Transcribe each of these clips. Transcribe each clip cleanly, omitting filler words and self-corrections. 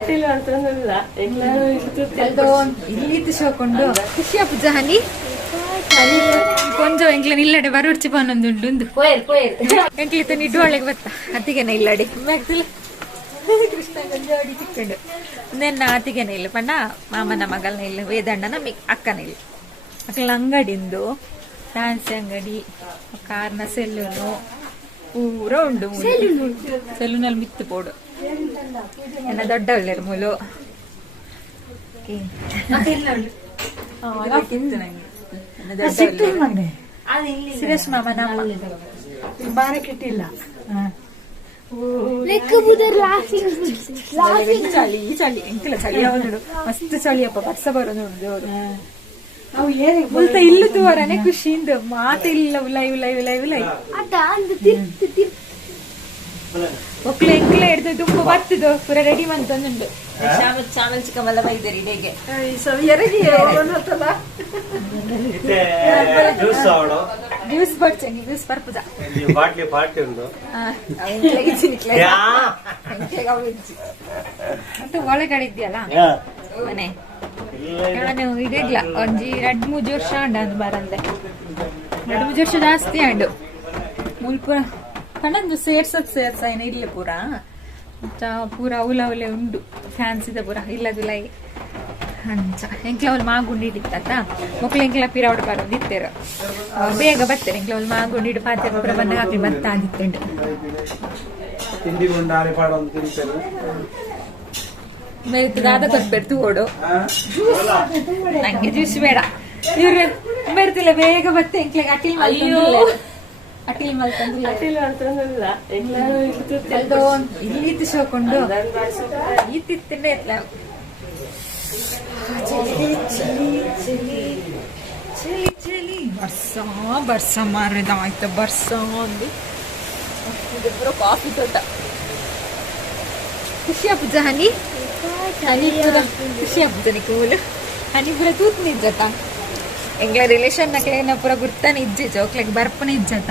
ಇಲ್ಲಿ ಶೋಕೊಂಡು ಖುಷಿಯ ಪೂಜಾ ಹನಿ ಕೊಂಚ ಎಂಕ್ಲ ನಿಲ್ಲಡೆ ಬರೋಡ್ಚಿ ಪನ್ನೊಂದುಂಡು ಎಂಕ್ಲಿತ ನಿಡ್ಡು ಒಳಗೆ ಬತ್ತ ಅತ್ತಿಗೆನ ಇಲ್ಲಡೆ ಕೃಷ್ಣ ಜೋಡಿ ಚಿಕ್ಕಂಡು ನೆನ್ನ ಅತ್ತಿಗೆನ ಇಲ್ಲ ಪಂಡ ಮಾಮನ ಮಗಲ್ನ ಇಲ್ಲ ವೇದಣ್ಣನ ಅಕ್ಕನ ಇಲ್ಲ ಅಕ್ಕನ ಅಂಗಡಿಂದು ಫ್ಯಾನ್ಸಿ ಅಂಗಡಿ ಕಾರ್ನ ಸೆಲ್ಲೂನು ಪೂರ ಉಂಡು ಸೆಲ್ಲೂನಲ್ಲಿ ಮಿತ್ತು ಪೋಡು ಎನ್ನ ದೊಡ್ಡ ಒಳ್ಳೆರು ಮೂಲು ಸುರೇಶ್ ಮಾಮನ ಬಾರ ಕೆಟ್ಟಿಲ್ಲ ಚಳಿ ಚಳಿ ಎಂಕಲ ಚಳಿ ಅವನು ಮಸ್ತ್ ಚಳಿಯಪ್ಪ ಬರ್ಸ ಬರೋದು ನೋಡಿದವರು ಇಲ್ಲು ತೂವರನೆ ಖುಷಿಯಿಂದ ಮಾತಿಲ್ಲ ಲೈವ್ ಲೈವ್ ಲೈವ್ ಲೈವ್ ಒಕ್ಲೆ ಎಂಕ್ಲೆ ಹಿಡ್ದು ತುಂಬ ಬರ್ತದು ಪೂರ ರೆಡಿ ಮಂತಂದುಂಡು ಚಾಮಲ್ ಚಿಕ್ಕಮಲ್ಲ ಬೈದರಿ ಹೇಗೆ ಜ್ಯೂಸ್ ಬಡ್ಚಂಗಿ ಜ್ಯೂಸ್ ಬರ್ಪುದ ಮತ್ತೆ ಒಳಗಡೆ ಇದೆಯಲ್ಲ ಮನೆ ನಾನು ಇಡಿಲ್ಲ ಒಂಜಿ 2-3 ವರ್ಷ ಅಂಡ ಅಂದ್ ಬರಂದೆ 2-3 ವರ್ಷ ಜಾಸ್ತಿ ಅಂಡು ಮೂಲ್ ಪೂರ ಕಣ್ಣಂದು ಸೇರ್ಸ ಏನ ಇಲ್ಲ ಪೂರ ಪೂರ ಅವಲೆ ಉಂಡು ಫ್ಯಾನ್ಸಿದ ಪೂರ ಇಲ್ಲದಿಲ್ಲ ಹಂಚ ಎಂಕ್ಲ ಅವ್ಲು ಮಾಗುಂಡಿಡಿತ್ತ ಮಕ್ಳು ಎಂಕ್ಲ ಪಿರಾವಡ್ ಬರೋದಿತ್ತೇರು ಬೇಗ ಬರ್ತೇನೆ ಎಂಕ್ಲ ಅವ್ಲು ಮಾಗುಂಡಿಡು ಪಾತ್ರೆ ಪೂರ ಬಂದಾಗ ಹಾಕಿ ಬತ್ತ ಆಗಿತ್ತುಂಡು ದಾದ ಕೊಟ್ಬೇರು ತೂಡು ನಂಗೆ ಜ್ಯೂಸ್ ಬೇಡ ಇವ್ರು ಬರ್ತಿಲ್ಲ ಬೇಗ ಬತ್ತೆ ಎಂಕ್ಲಿಗೆ ಅಟಿಲ್ ಇಲ್ಲಿ ಶೋಕೊಂಡು ಈತಿತ್ತೇ ಇತ್ಲ ಚಳಿ ಚಳಿ ಬರ್ಸ ಮಾರಿದ ಆಯ್ತು ಬರ್ಸ ಒಂದು ಕಾಫಿ ತೋಟ ಖುಷಿಯ ಪೂಜಾ ಹನಿ ಹನಿ ಪೂರ ಖುಷಿಯ ಪೂಜಾ ನಿಕ್ಕೂಲು ಹನಿ ಪೂರ ತೂತ್ ನಿಜ್ಜತ ಎಂಗ್ಲ ರಿಲೇಷನ್ ನಕ್ಲೆ ಪೂರ ಗುರ್ತಾನೆ ಇಜ್ಜೆ ಚೌಕ್ಲೆಗ್ ಬರ್ಪನೆ ಇಜ್ಜತ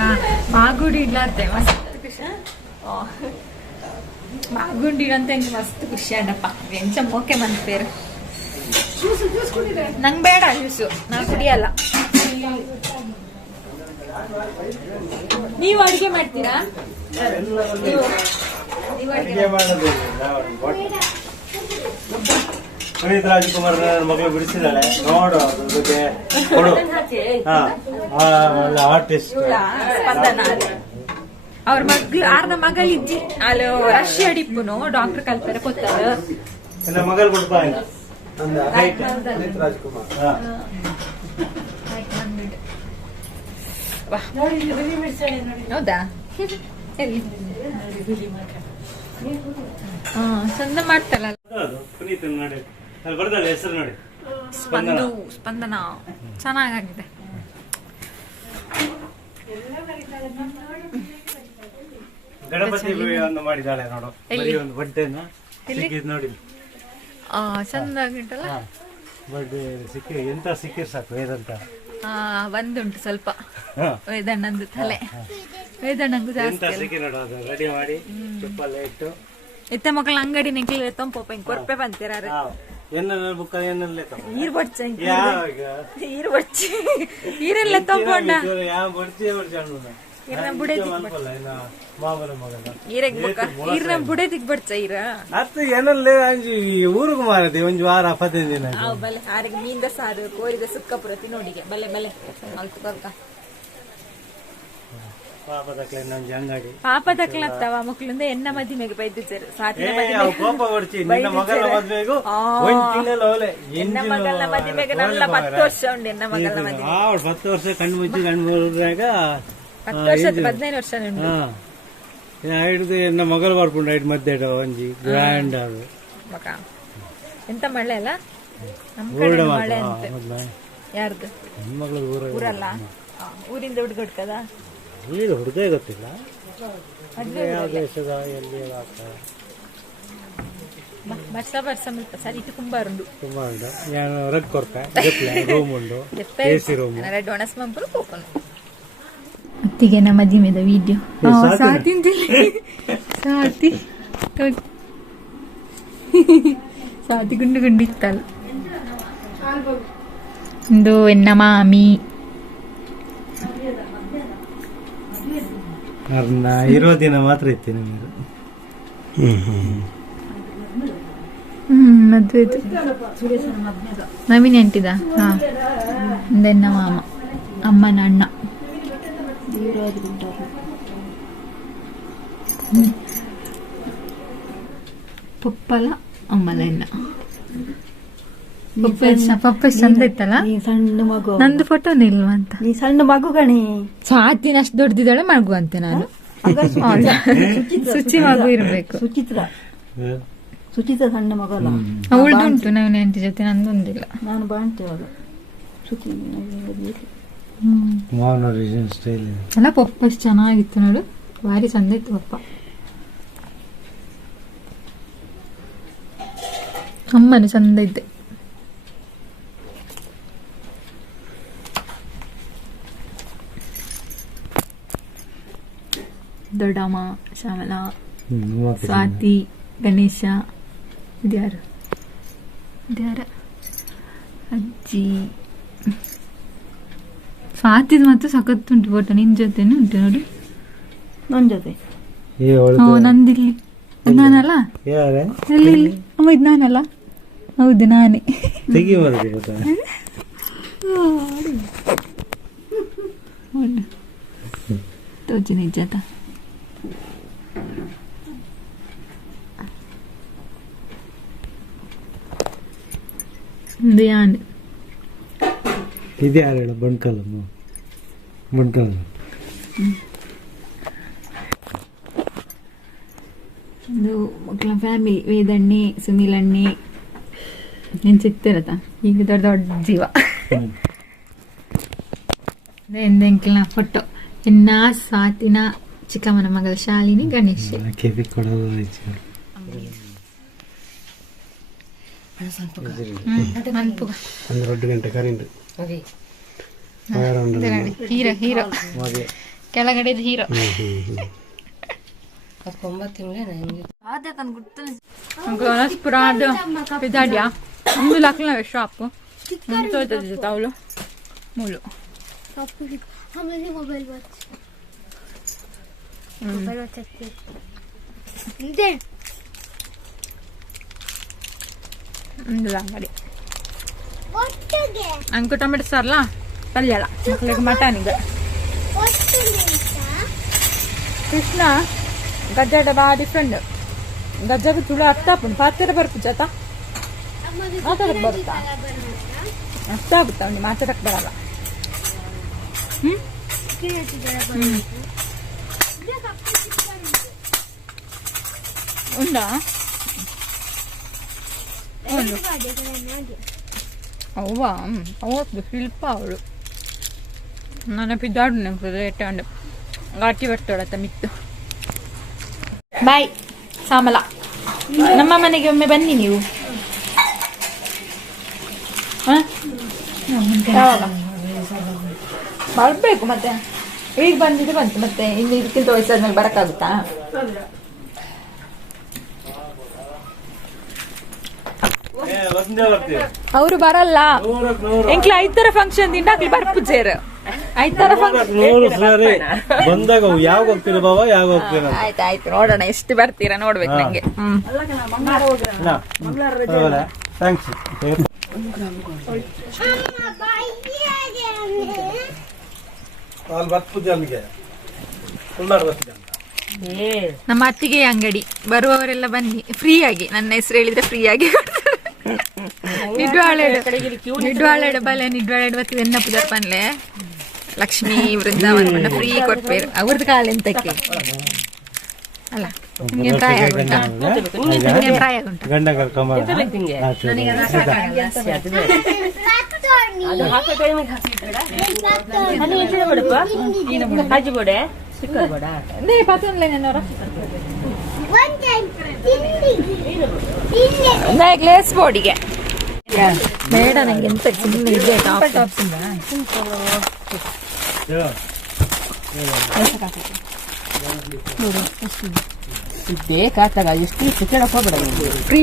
ಮಾಗುಡಿ ಇಡ್ಲಾರ್ದೆ ಮಸ್ತ್ ಖುಷಿ ಮಾಗುಂಡಿ ಅಂತ ಹೆಂಗ್ ಮಸ್ತ್ ಖುಷಿ ಅಣ್ಣಪ್ಪ ಎಂಚ ಮೋಕೆ ಮಂತೇರು ನಂಗ್ ಬೇಡ ಜ್ಯೂಸು ನಾ ಕುಡಿಯಲ್ಲ ನೀವು ಅಡಿಗೆ ಮಾಡ್ತೀರಾ ಪುನೀತ್ ರಾಜ್ಕುಮಾರ್ ಮಗಳು ಬಿಡಿಸಿದಾಳೆ ನೋಡು ಆರ್ಟಿಸ್ಟ್ ಅವ್ರ ಮಗ್ಳು ಅರ್ಧ ಮಗಳಿಜ್ಜಿ ಅಲ್ಲಿ ರಷ್ಯಾ ಡಿಪ್ಪುನು ಡಾಕ್ಟರ್ ಕಲ್ತಾರೆ ಕೊತ್ತಾರ ಮಗಳು ಕೊಡ್ತಾ ಪುನೀತ್ ರಾಜ್ಕುಮಾರ್ ಹೌದಾ ಎಲ್ಲಿ ಚಂದ ಮಾಡ್ತಾರಲ್ಲ ಪುನೀತ್ ನೋಡಿ ಬರ್ದಲ್ಲ ಹೆಸರು ನೋಡಿ ಸ್ಪಂದನ ಚೆನ್ನಾಗಿದೆ ಗಣಪತಿ ಒಂದು ಮಾಡಿದಾಳೆ ನೋಡು ಒಂದು ಬಡ್ಡೆನ ನೋಡಿ ಚಂದ ಆಗಿಂಟಲ್ಲ ಬಡ್ಡೆ ಸಿಕ್ಕಿ ಎಂತ ಸಿಕ್ಕಿರ್ ಸಾಕು ವೇದಂತ ಒಂದುಂಟು ಸ್ವಲ್ಪ ವೇದಣ್ಣಂದು ತಲೆ ವೇದಣ್ಣಂಗು ಜಾಸ್ತಿ ಸಿಕ್ಕಿ ನೋಡು ಅದು ರೆಡಿ ಮಾಡಿ ತುಪ್ಪಲ್ಲ ಇಟ್ಟು ಇತ್ತ ಮಕ್ಕಳ ಅಂಗಡಿ ನಿಂಕ್ಲಿ ತಂಪಪ್ಪ ಹಿಂಗ್ ಕೊರ್ಪೆ ಬಂತೀರ ಈರ್ ಬಡ್ಚ ಈರ್ ಬಡ್ಚಿ ಈರೆಲ್ಲ ತಂಪೊಂಡ ಈರ್ನ ಬುಡೆ ಈರ್ನ ಬುಡೆ ತಿಗ್ ಬಡ್ಚ ಈರ ಅತ್ತು ಏನಲ್ಲೇ ಊರಿಗೆ ಮಾರದೆ ಒಂದು ವಾರ 15 ದಿನ ಬಲೆ ಆರಿಗೆ ಮೀನ್ದ ಸಾರು ಕೋರಿದ ಸುಕ್ಕ ಪುರತಿ ನೋಡಿಗೆ ಬಲೆ ಬಲೆ ಅಲ್ತು ಬರ್ಕ ಪಾಪ ತಕ್ಲತ್ತವ ಮಕ್ಳಿಂದ ಎನ್ನ ಮದಿಮೆಗೆ ಬೈದಿದ್ದಾರೆ ಎನ್ನ ಮಗನ ಮದಿಮೆಗೆ ನಲ್ಲ 10 ವರ್ಷ ಉಂಡು ಎನ್ನ ಮಗನ ಮದಿಮೆ 10 ವರ್ಷ ಕಣ್ಣು ಮುಚ್ಚಿ ಕಣ್ಣು 10 ವರ್ಷ 15 ವರ್ಷ ಉಂಟು ಹಿಡಿದು ಎನ್ನ ಮಗಳು ಬರ್ಪುಂಡು ಐದು ಮಧ್ಯ ಒಂಜಿ ಗ್ರ್ಯಾಂಡ್ ಅದು ಎಂತ ಮಳೆ ಅಲ್ಲ ನಮ್ ಕಡೆ ಮಳೆ ಅಂತ ಯಾರ್ದು ಊರಲ್ಲ ಊರಿಂದ ಹುಡುಗಡ್ಕದ ಇಲ್ಲಿ ಹುಡುಗ ಗೊತ್ತಿಲ್ಲ ಬರ್ಸ ಸರಿ ಕುಂಬಾರುಂಡು ನಾನು ರಗ್ ಕೊರ್ಪೆ ರೂಮ್ ಉಂಡು ಎಸಿ ರೂಮ್ ರೆಡ್ ಒಣಸ್ ಮಂಪರು ಕೋಪನು ಅತ್ತಿಗೆ ನಮ್ಮ ಮದಿಮೆದ ವಿಡಿಯೋ ಸಾತಿ ಸ್ವಾತಿ ಗುಂಡು ಗುಂಡಿತ್ತಲ್ಲ. ಇಂದು ಎನ್ನ ಮಾಮಿ ಇರೋ ದಿನ ಮಾತ್ರ ಇತ್ತು ನಿಮಗೆ. ಮದುವೆ ನವೀನ್ ಎಂಟಿದ. ಹಾ, ಇಂದೆನ್ನ ಮಾಮ, ಅಮ್ಮನ ಅಣ್ಣ. ಪಪ್ಪಲ ಅಮ್ಮಲ ಎನ್ನ. ಪಪ್ಪ ಚಂದ ಇತ್ತಲ್ಲ. ಸಣ್ಣ ಮಗು, ನಂದು ಫೋಟೋನೇ ಇಲ್ವಾ ಅಂತ. ನೀ ಸಣ್ಣ ಮಗು ಕಣಿ. ಸ್ವಾತಿನ ಅಷ್ಟು ದೊಡ್ಡದಿದ್ದಾಳೆ ಮಗು ಅಂತೆ ನಾನು. ಶುಚಿ ಮಗು ಇರ್ಬೇಕು. ಸುಚಿತ್ರ ಸಣ್ಣ ಮಗು ಅಲ್ಲ. ಅವಳದುಂಟು ನವೀನ ಎಂಟಿ ಜೊತೆ, ನಂದೊಂದಿಲ್ಲ. ನಾನು ಬಾಣ್ತೇವಾಗ ಸುಚಿ ಅಲ್ಲ. ಪಪ್ಪ ಎಷ್ಟು ಚೆನ್ನಾಗಿತ್ತು ನೋಡು, ಭಾರಿ ಚಂದ ಇತ್ತು ಪಪ್ಪ. ಅಮ್ಮನು ಚಂದ ಇದ್ದೆ. ದೊಡ್ಡಮ್ಮ, ಶ್ಯಾಮಲಾ, ಸ್ವಾತಿ, ಗಣೇಶ, ಇದ್ಯಾರ ಅಜ್ಜಿ. ಸ್ವಾತಿದ್ ಮತ್ತು ಸಖತ್ತುಂಟು ಫೋಟೋ. ನಿನ್ ಜೊತೆನೂ ಉಂಟು ನೋಡಿ. ನನ್ ಜೊತೆ ನಂದಿಲ್ಲಿ ನಾನಲ್ಲ. ಎಲ್ಲಿ ಅಮ್ಮ, ಇದು ನಾನಲ್ಲ. ಹೌದು, ನಾನೇ. ತೋಚಿ ನಿಜ. ಯಾನ್ ಇದೆ ಯಾರು ಹೇಳ? ಬಣ್ಕಲ್ ಒಂದು ಮಕ್ಕಳ ಫ್ಯಾಮಿಲಿ. ವೇದಣ್ಣಿ, ಸುನೀಲಣ್ಣಿ, ನೀನ್ ಸಿಗ್ತಿರತ್ತ. ಈಗ ದೊಡ್ಡ ದೊಡ್ಡ ಜೀವ. ಎಂದೆಂಕಿಲ್ನ ಫೋಟೋ. ಇನ್ನ ಸ್ವಾತಿನ ಚಿಕ್ಕಮ್ಮನ ಮಗಳ ಶಾಲಿನಿ, ಗಣೇಶ್. ಹೀರೋ ಹೀರೋ ಕೆಳಗಡೆ ಹೀರೋ. पिदाडिया मुझे लगना है शॉप को तो देता हूँ मुलो हम लोग मोबाइल वॉच दे अंको टमाटो सारला पल्ला मटन कृष्ण गज्जा बा डिफ्रेंट गज्जा तुಳು ಅರ್ಥ ಪಾತ್ರ ಬರ್ಕು ಜತ ಮಾತಾಡಕ್ ಬರುತ್ತಾ? ಅರ್ಥ ಆಗುತ್ತಾ ಅವ್ನಿಗೆ? ಮಾತಾಡಕ್ ಬರಲ್ಲ. ಉಂಡಾ ಅವ್ವಾ ಅವತ್ತು ಶಿಲ್ಪ ಅವಳು ನೆನಪಿದ್ದಾಡು ನಂಗೆ ರೇಟಂಡು ಘಾಟಿ ಬರ್ತೋಳತ್ತ ಮಿತ್ತು. ಬಾಯ್ ಸಾಮಲ, ನಮ್ಮ ಮನೆಗೆ ಒಮ್ಮೆ ಬನ್ನಿ ನೀವು. ಬರ್ಬೇಕು ಮತ್ತೆ. ಈಗ ಬಂದಿದ್ದು ಬಂತು, ಮತ್ತೆ ಇನ್ನು ಇದಕ್ಕಿಂತ ವಯಸ್ಸಾದ್ಮೇಲೆ ಬರಕ್ಕಾಗುತ್ತಾ? ಅವರು ಬರಲ್ಲ. ಎಂಕ್ಲ 5 ತರ ಫಂಕ್ಷನ್ ದಿಂದ ಆಗ್ಲಿ ಬರ್ಪುಜೇರ್ 5 ತರ ಬಂದಾಗ ಯಾವಾಗ ಹೋಗ್ತೀರ ಬಾವ? ಯಾವಾಗ ಹೋಗ್ತೀರ? ಆಯ್ತಾಯ್ತು, ನೋಡೋಣ ಎಷ್ಟು ಬರ್ತೀರಾ ನೋಡ್ಬೇಕು ನಂಗೆ. ಥ್ಯಾಂಕ್ಸ್. ನಮ್ಮ ಅತ್ತಿಗೆ ಅಂಗಡಿ, ಬರುವವರೆಲ್ಲ ಬನ್ನಿ ಫ್ರೀ ಆಗಿ. ನನ್ನ ಹೆಸರು ಹೇಳಿದ್ರೆ ಫ್ರೀ ಆಗಿ ನಿಡ್ವಾಳೆಡು ಬಲೆ ನಿಡ್ವಾಳೆಡು ಬತ್ತಿ ಎನ್ನ ಪೂಜಾರ್ ಪನ್ಲೆ ಲಕ್ಷ್ಮೀ ವೃಂದಾವನ ಫ್ರೀ ಕೊಟ್ಬೇರು ಅವ್ರದ್ದು ಕಾಲ ಎಂತಕ್ಕೆ ಅಲ್ಲ. ನಿಮ್ಗೆ ಟ್ರೈ ಆಗುಂಟಾ? ಟ್ರೈ ಆಗುಂಟಾ? ಗ್ಲೇಸ್ ಬೋರ್ಡಿಗೆ ಬೇಡ ನಂಗೆ ಎಂತ ಸುಮ್ಮನೆ ಇದೆ. ಬೇಕಾಗ್ತಾಗ ಎಷ್ಟು ಇಷ್ಟು ಕೇಳಕ್ ಹೋಗ್ಬೇಡ ಫ್ರೀ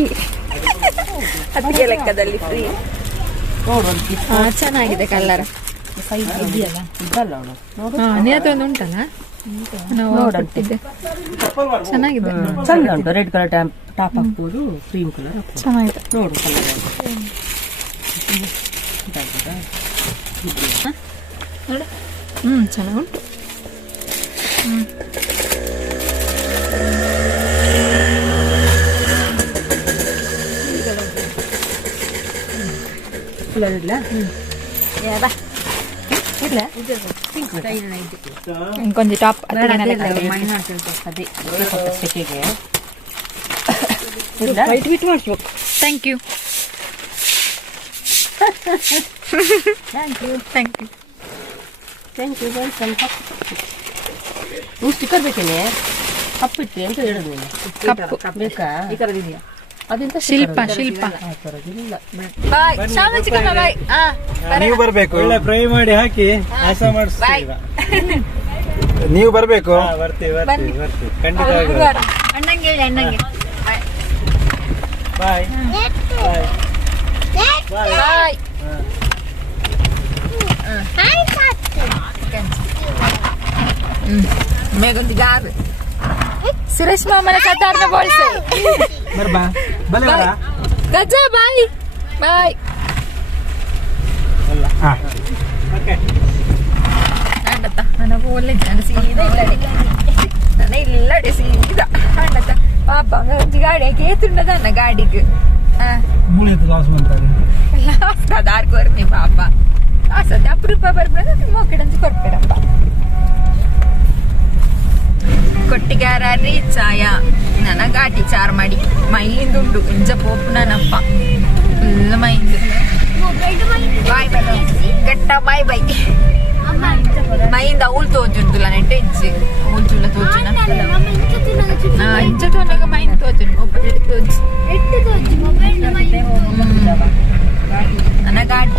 ಅದಕ್ಕೆ ಲೆಕ್ಕದಲ್ಲಿ ಫ್ರೀ. ಚೆನ್ನಾಗಿದೆ ಕಲರ್. ಸೈಜ್ ಇದೆಯಲ್ಲ ಇದಲ್ಲ ಅವಳು ನೋಡು. ನೇತ್ರ ಒಂದು ಉಂಟಲ್ಲ ನಾವು ನೋಡಿದ್ದೆ, ಚೆನ್ನಾಗಿದೆ. ಚಂದ ಉಂಟು. ರೆಡ್ ಕಲರ್ ಟಾಪ್ ಹಾಕ್ಬೋದು, ಕ್ರೀಮ್ ಕಲರ್ ಚೆನ್ನಾಗಿದೆ ನೋಡು ಕಲರ್. ನೋಡು. ಚೆನ್ನಾಗುಂಟು. ಕಲರ್ ಇಲ್ಲ ಇಲ್ಲ ఇంకొంచెం టాప్ ಅದೇ ಸೆಕೆಗೆ ವೈಟ್ ಬಿಟ್ಟು ಮಾಡಿಸ್ಬೇಕು. Thank you thank you thank you thank you. ಸ್ವಲ್ಪ ನೀವು ಸ್ಟಿಕ್ಕರ್ ಬೇಕೇನೆ? ಕಪ್ಪಿಟ್ಟು ಎಂತ ಹೇಳೋದು ನೀನು? ಕಪ್ಪು ಬೇಕಾ? ಈ ಥರದಿದೆಯಾ? ಅದೆಂತ ಶಿಲ್ಪ ಶಿಲ್ಪ. ಇಲ್ಲ ಬಾಯ್ ಶಾಮ ಚಿಕನ್ ಬಾಯ್. ನೀವು ಬರ್ಬೇಕು. ಒಳ್ಳೆ ಫ್ರೈ ಮಾಡಿ ಹಾಕಿ ಆಸ ಮಾಡಿಸ್ತೀವಿ. ನೀವು ಬರ್ಬೇಕು. ಬರ್ತೀವಿ ಬರ್ತೀವಿ ಬರ್ತೀವಿ ಖಂಡಿತ. ಅಣ್ಣಂಗೆ ಹೇಳಿ ಅಣ್ಣಂಗೆ ಬಾಯ್ ಬಾಯ್ ಬಾಯ್. ಮೇಗೊಂದು ಗಾರ್ ಸುರೇಶ್ ಮಾಮನ ಕತಾರ್ನ ಬೋಳ್ಸೆ ಬರ್ಬಾ ಬಲೆ ಬರ ಗಜ ಬಾಯ್ ಬಾಯ್. ಓಕೆ ಅಂಡತ್ತ ನನಗೆ ಒಳ್ಳೆ ಜನ ಸೀದಾ ಇಲ್ಲಡೆ ನನ್ನ ಇಲ್ಲಡೆ ಸೀದಾ ಅಂಡತ್ತ ಪಾಪ ಗಾಡಿ ಕೇತುಂಡದ ಅನ್ನ ಗಾಡಿಗೆ ಮೂಳೆದು ಲಾಸ್ ಮಾಡ್ತಾರೆ. ಲಾಸ್ಟ್ ಅದಾರ್ ಕೊರ್ನಿ ಪಾಪ ಸದ್ಯ ಅಪರೂಪ ಬರ್ಬೇಡ ಮೋಕೆಡಂತ ಕೊಡ್ಬೇರಪ್ಪ. ಕೊಟ್ಟಿಗಾರ ರೀಚಾಯ ನನ್ನ ಗಾಟಿ ಚಾರ್ ಮಾಡಿ ಮೈಯಿಂದುಂಡು ಇಂಜ ಪೋಪು ನನ್ನಪ್ಪ ಫುಲ್ ಮೈಂದು. ಬಾಯ್ ಬೈ ಗಟ್ಟ ಬಾಯ್ ಬೈ. ಮೈಯಿಂದ ಅವಳು ತೋಜುಂದುಲ್ಲ ನೆಟ್ಟೆ ಇಜ್ಜಿ ಅವಳು ತೋಜುನ ಇಂಚ ತೋನಾಗ ಮೈಂದು ತೋಜುನು ಒಬ್ಬರು ತೋಜು ನನ್ನ ಗಾಡಿ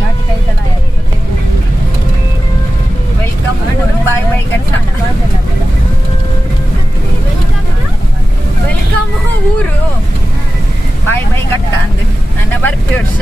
ವೆಲ್ಕಮ್ ಬಾಯ್ ಬೈ ಗಟ್ಟ ವೆಲ್ಕಮ್ ಊರು ಬಾಯ್ ಬೈ ಗಟ್ಟ ಅಂದೆ ನನ್ನ ಬರ್ಪಿ ವರ್ಷ.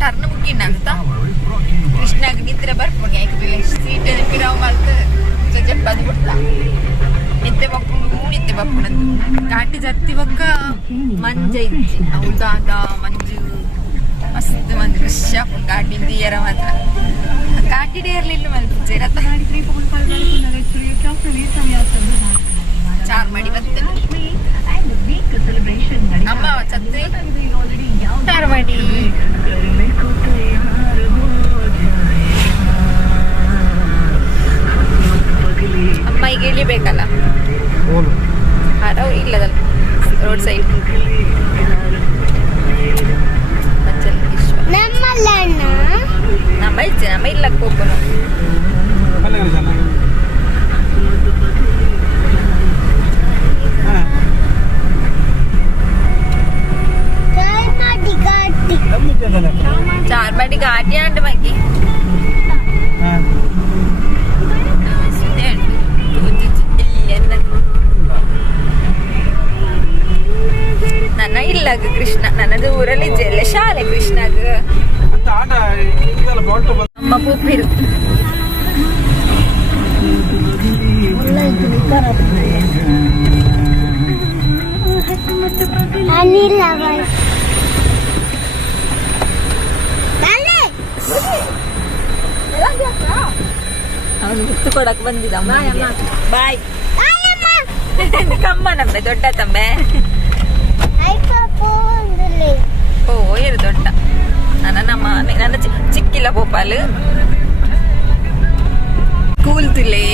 ಟರ್ನ್ ಬುಕ್ಕಿನ ಅಂತ ಕೃಷ್ಣಾಗ ನಿದ್ರೆ ಬರ್ಪುಗೆ ಸೀಟ್ ಪಿರಾವ್ ಮಲ್ತು ಜಪ್ಪದು ಬಿಟ್ಟ ನಿತ್ಯ ಬಪ್ಪುಂಡು ನಿತ್ಯ ಬಪ್ಪುನಂದು ಘಾಟಿ ಜತ್ತಿ ಬೊಕ್ಕ ಮಂಜ ಇಜ್ಜಿ ಅವಳ್ದಾದ ಮಂಜು ಮಸ್ತ್ ಮಂದಿ ಖುಷಿ ಆಪುಂಡು ಘಾಟಿ ದಿಯರ ಮಾತ್ರ ಘಾಟಿ ಡೇರ್ಲಿಲ್ಲ ಮಲ್ಪುಜೆ ರಥ ಚಾರ್ ಮಾಡಿ ಬರ್ತೇನೆ ಅಮ್ಮ ಛತ್ರಿ ಚಾರ್ ಮಾಡಿ ಅಮ್ಮ ಈಗ ಇಳಿಬೇಕಲ್ಲ ಇಲ್ಲ ಜಾರ್ಬಾಡಿ ಘಾಟಿ ಅಂಡ್ ಮಗಿ ನನ್ನ ಇಲ್ಲಾಗ ಕೃಷ್ಣ ನನ್ನದು ಊರಲ್ಲಿ ಜೆಲ್ಲ ಶಾಲೆ ಕೃಷ್ಣಾಗ ಅಮ್ಮ ಪೂಪಿರು ಅವನು ಮುತ್ತು ಕೊಡಕ್ ಬಂದಿದ್ದ ಬಾಯ್ ಕಮ್ಮ ನಮ್ಮೆ ದೊಡ್ಡ ತಮ್ಮೆ ಓ ಏರು ದೊಡ್ಡ ನನ್ನ ಚಿಕ್ಕಿಲ್ಲ ಬೋಪಾಲು ಸ್ಕೂಲ್ ತುಲೆ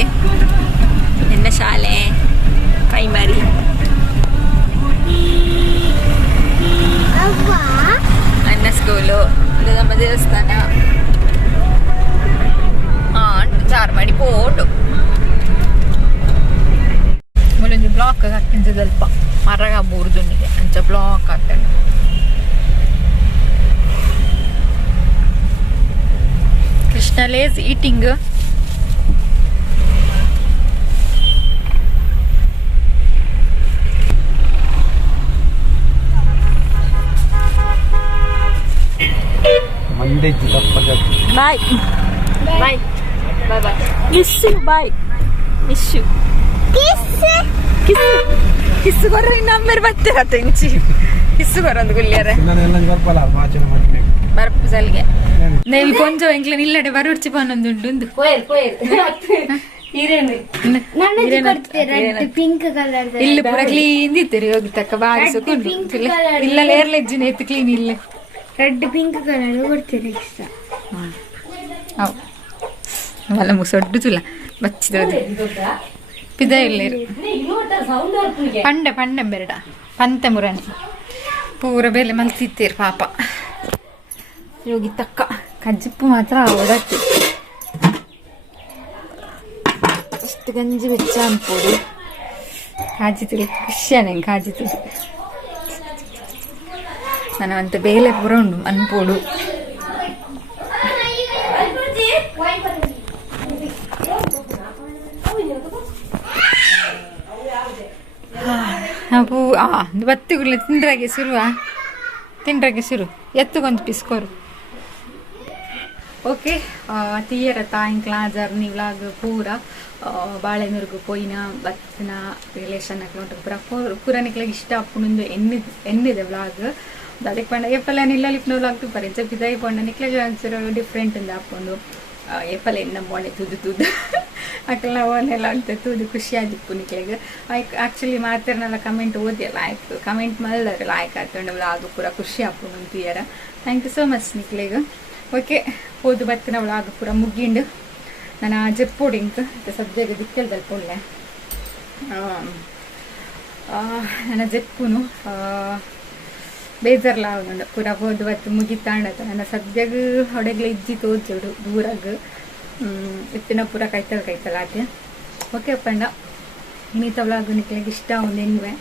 ನಿನ್ನ ಶಾಲೆ ಪ್ರೈಮರಿ ನನ್ನ ಸ್ಕೂಲು ಇದು ನಮ್ಮ ದೇವಸ್ಥಾನ ಜಾರ್ಮಾಡಿ ಪೋಟು ಮೂಲೊಂದು ಬ್ಲಾಕ್ ಹಾಕಿಂದ ಸ್ವಲ್ಪ ಮರಗ ಬೂರ್ದುನಿಗೆ ಅಂಚ ಬ್ಲಾಕ್ ಹಾಕ್ತಾನೆ Krishna Lay's eating bye bye bye bye miss you bye miss you kiss ಕೊರ್ರಿ ನಂಬರ್ ಬರ್ತಿರತ್ತೆ ಇಂಚಿ ಕಿಸ್ಸು ಕೊರೊಂದು ಗುಲ್ಲಿಯರೆ ಬರ್ಪು ಸಲ್ಗೆ ನೀವು ಕೊಂಚ ಎಂಕ್ಲ ನಿಲ್ಲಡೆ ಬರುಡ್ಚಿ ಪನ್ನೊಂದುಂಡು ಇಲ್ಲ ಪೂರ ಕ್ಲೀನ್ ಇತ್ತೀರಿ ಹೋಗಿ ತಕ್ಕ ಬಾರಿ ಸುಕೊಂಡು ಇಲ್ಲ ಲೇರ್ಲೆಜ್ಜಿನ ಎತ್ತು ಕ್ಲೀನ್ ಇಲ್ಲ ರೆಡ್ ಪಿಂಕ್ ಕಲರ್ ಕೊಡ್ತೀರಿ ಇಷ್ಟ ಅವಲ್ಲ ಮುಸೊಡ್ಡು ತುಲ ಬಚ್ಚಿದೋದು ಪಿದ ಇಲ್ಲ ಪಂಡೆ ಪಂಡೆ ಬೆರಡ ಪಂತೆ ಮುರಣಿ ಪೂರ ಬೆಲೆ ಮಲ್ತಿತ್ತೀರಿ ಪಾಪ ಯೋಗಿ ತಕ್ಕ ಕಜ್ಜಿಪ್ಪು ಮಾತ್ರ ಓಡಾಡ್ತಿ ಅಷ್ಟು ಗಂಜಿ ಬೆಚ್ಚ ಅನ್ಪೋಡು ಕಾಜಿತಿರಿ ಖುಷಿಯಾನೆ ಕಾಜಿತಿರಿ ನಾನು ಅಂತ ಬೇಲೆ ಪೂರ ಉಂಡು ಅನ್ಪೋಡು ನಾವು ಬತ್ತಿಗುಳ್ಳೆ ತಿಂದ್ರಾಗೆ ಶುರು ಎತ್ತುಗೊಂದು ಪಿಸ್ಕೋರು ಓಕೆ ತೀಯರ ತಾಯಿಂಕ್ಲ ಜರ್ನಿ ವ್ಲಾಗ್ ಪೂರ ಬಾಳೆನೂರ್ಗು ಪೋಯಿನ ಬತ್ತಿನ ರಿಲೇಷನ್ ಪೂರ ಪೂರ ನಿಕ್ಲಾಗ ಇಷ್ಟ ಅಪ್ಪನೊಂದು ಎನ್ನಿದೆ ವ್ಲಾಗ್ ಅದಕ್ಕೆ ಪಂಡ ಎಪ್ಪಲ್ಲ ನಿಲ್ಲ ಲಿಪ್ನ ವ್ಲಾಗ್ ತುಪ್ಪರೆ ಜಪ್ಪಿದಾಗಿ ಪಂಡ ನಿಕ್ಲಾಗ ಡಿಫ್ರೆಂಟ್ ಇಂದ ಅಪ್ಪೊಂದು ಎಪ್ಪಲ್ಲ ಎನ್ನ ಮೊಣೆ ತುದು ಅಕ್ಕಲ್ಲ ಅವನ್ನೆಲ್ಲ ಅಂತ ತುದು ಖುಷಿ ಆಗಿತ್ತು ನಿಕ್ಲಾಗ ಆ್ಯಕ್ಚುಲಿ ಮಾತಾಡ್ನೆಲ್ಲ ಕಮೆಂಟ್ ಓದಿಯಲ್ಲ ಆಯ್ತು ಕಮೆಂಟ್ ಮಲ್ದಾರೆ ಲಾಯ್ಕ್ ಆಯ್ತು ವ್ಲಾಗ್ ಪೂರ ಖುಷಿ ಅಪ್ಪು ಅಂತೀಯರ ಥ್ಯಾಂಕ್ ಯು ಸೋ ಮಚ್ ನಿಕ್ಲಾಗ ಓಕೆ ಹೋದು ಬತ್ತಿನ ವ್ಲಾಗ್ ಪೂರ ಮುಗಿಂಡು ನಾನು ಜಪ್ಪೋಡಿ ಇಂಕ ಸದ್ಯಗೆ ದಿಕ್ಕಲ್ದಲ್ಲಿ ಪೊಳ್ಳೆ ನನ್ನ ಜಪ್ಪುನು ಬೇಜಾರ್ಲ ಅವನುಂಡು ಪೂರ ಹೋದು ಬತ್ತು ಮುಗಿತಾಂಡತ ನನ್ನ ಸದ್ಯಗ ಹೊಡೆಗ್ಲ ಇಜ್ಜಿ ತೋಜೋಡು ದೂರಾಗ ಎತ್ತಿನ ಪೂರ ಕೈತಲ್ಲ ಆತೆ ಓಕೆ ಪಂಡ ಇನ್ನಿತ ವ್ಲಾಗ್ ನಿಕ್ಲಾಗ ಇಷ್ಟ ಒಂದೇನುವೆ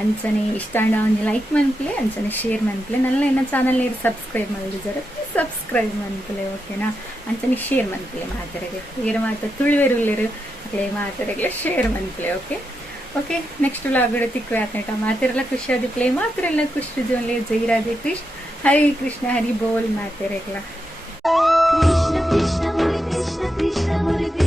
ಅಂಚನೆ ಇಷ್ಟ ಒಂದು ಲೈಕ್ ಮನ್ಪಲೆ ಅಂಚನೆ ಶೇರ್ ಮನ್ಪಲೆ ನನ್ನ ಏನ ಚಾನಲ್ ಸಬ್ಸ್ಕ್ರೈಬ್ ಮಾಡಿದ್ದಾರೆ ಸಬ್ಸ್ಕ್ರೈಬ್ ಮನ್ಪಲೆ ಓಕೆನಾ ಅಂಚನೆ ಶೇರ್ ಮನ್ಪಲೆ ಮಾತಾಡಗೆ ಏರು ಮಾತ ತುಳುವೆರುಳ್ಳರು ಅಕ್ಲೆ ಮಾತಾಡಗೆ ಶೇರ್ ಮನ್ಪಲೆ ಓಕೆ ಓಕೆ ನೆಕ್ಸ್ಟ್ ವ್ಲಾಗ್ ತಿಕ್ಕು ಯಾತನಟ ಮಾತಿರಲ್ಲ ಖುಷಿ ಆದ ಪ್ಲೇ ಮಾತ್ರ ಎಲ್ಲ ಖುಷಿ ಜೋನ್ಲೆ ಜೈ ರಾಧೆ ಕೃಷ್ಣ ಹರಿ ಕೃಷ್ಣ ಹರಿ ಬೋಲ್ ಮಾತಿರಲ್ಲ Krishna Krishna Hare Krishna Krishna Hare